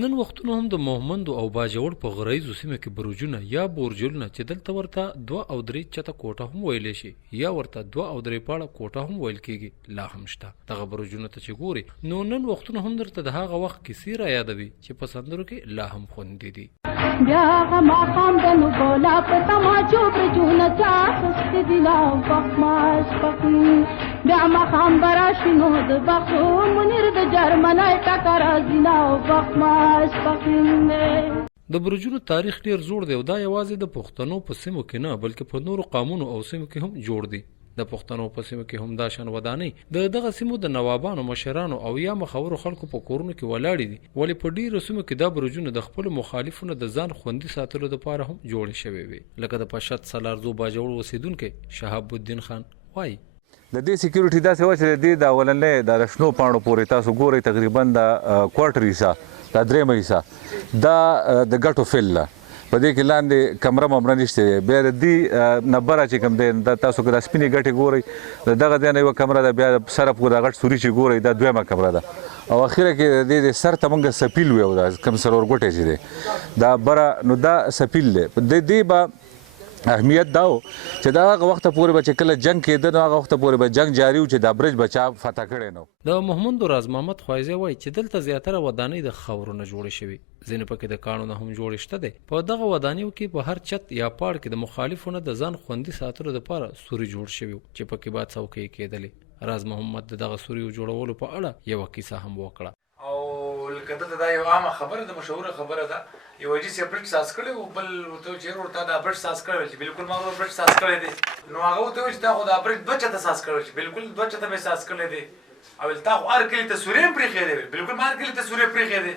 نن وختونه هم د مهمندو او باجوړ په غریزو سیمه کې بورجلونه یا بورجلونه چې دلته ورته 2 او 3 چته کوټه هم ویلی شي یا ورته 2 او 3 پاړه کوټه هم ویل کېږي لاهم شته. دغه بورجلونه ته چې ګوري نو نن وختونه هم درته د هغه وخت کیسې را یادوي چې په سندرو کې لاهم خوندې دي. بیا هما خامدنو بولا په تماچو برجونه چاخستې دي لا بخماش پخې بیا ما خام براشنو د بخو منیر د جرمنای ټکر ازینا بخماش. د برجونو تاریخ ډیر زوړ دی او دا یوازې د پښتنو په سیمو کې نه بلکې په نورو قامونو او سیمو کې هم جوړ دی. د پښتنو په سیمو کې هم دا شان ودانۍ د دغه سیمو د نوابانو مشرانو او یا مخورو خلکو په کورونو کې ولاړې دي ولې په ډیرو سیمو کې دا برجونه د خپلو مخالفونو د ځان خوندي ساتلو لپاره هم جوړې شوې وي. لکه د پشت سالارزو باجوړ اوسیدونکی شهاب الدین خان وایي د دې سکیورټي داسې وه چې د دې د اولنۍ د شنو پاڼو پورې تاسو ګورئ تقریبا د کوارټر حصه دا درېیمه حصه دا د ګټو فل ده په دې کې لاندې کمره ممره نشته دی. بیا د دې نه بره چې کوم دی دا تاسو که دا سپینې ګټې ګورئ د دغه ځای نه یوه کمره ده بیا سره په دا غټ سوري چې ګورئ دا دویمه کمره ده او اخره کې د دې سر ته موږ سپیل ویو دا کوم سرورګوټی چې دی دا بره نو دا سپیل دی. د دې به اهمیت دا و چې دا هغه وخته پورې به چې کله جنګ کېده نو هغه وخته پورې به جنګ جاري و چې دا برج به چا فتح کړی نو. د مهمندو راز محمد خوایزی وایي چې دلته زیاتره ودانۍ د خاورو نه جوړې شوي ځینې پکې د کاڼو نه هم جوړې شته دی. په دغه ودانیو کې په هر چت یا پاړ کې د مخالفو نه د ځان خوندي ساتلو دپاره سوري جوړ شوي چې پکې به څوکۍ کېدلې. راز محمد د دغه سوریو جوړولو په اړه یوه کیسه هم وکړه. او لکه دلته دا یو عامه خبره ده مشهوره خبره ده یو حاجي صاحب برج ساز کړی و بل ورته وایي چې یاره ورته دا برج ساز کړی چې بالکل ما ورته برج ساز کړی دی نو هغه ورته وایي چې تا خو دا برج 2 چته ساز کړی چې بالکل 2 چته مې ساز کړی دی او تا خو هر کلي ته سوري هم پرېښی دی بالکل ما هر کلي ته سوري پرېښی دی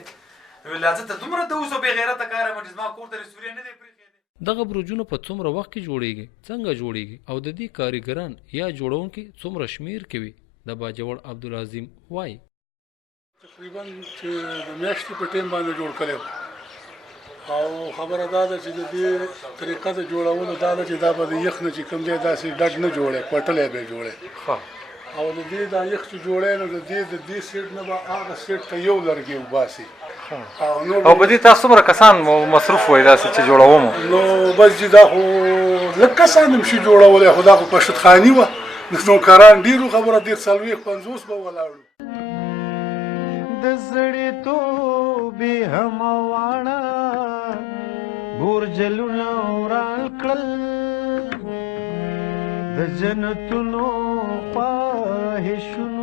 ویل زه ته دومره ته اوس بې غیرته کار یم چې زما کور ته سوري نه دی پرېښی دی. دغه برجونه په څومره وخت کې جوړیږي څنګه جوړیږي او د دې کاریګران یا جوړونکي څومره شمیر کې وي د باجوړ عبدالعظیم وایي تقریبا چې د میاشتې په ټیم باندې جوړ کړی او خبره دا ده چې د دې طریقه د جوړولو دا ده چې دا به د یخ نه چې کوم دی داسې ډډ نه جوړی کوټلی به یې جوړی او د دې دا یخ چې جوړی نو د دې سیټ نه به هغه سیټ ته یو لرګي وباسي او په دې تاسو څومره کسان مصروف وای داسې چې جوړوم نو بس چې دا خو لږ کسان هم شي جوړولی خو دا خو پشتخاني وه نوکران ډېرو خبره ډېر 40-50 به ولاړو. د زړېتوبې همواڼه بورجلونه وران کړل د جنتونو خواهشونه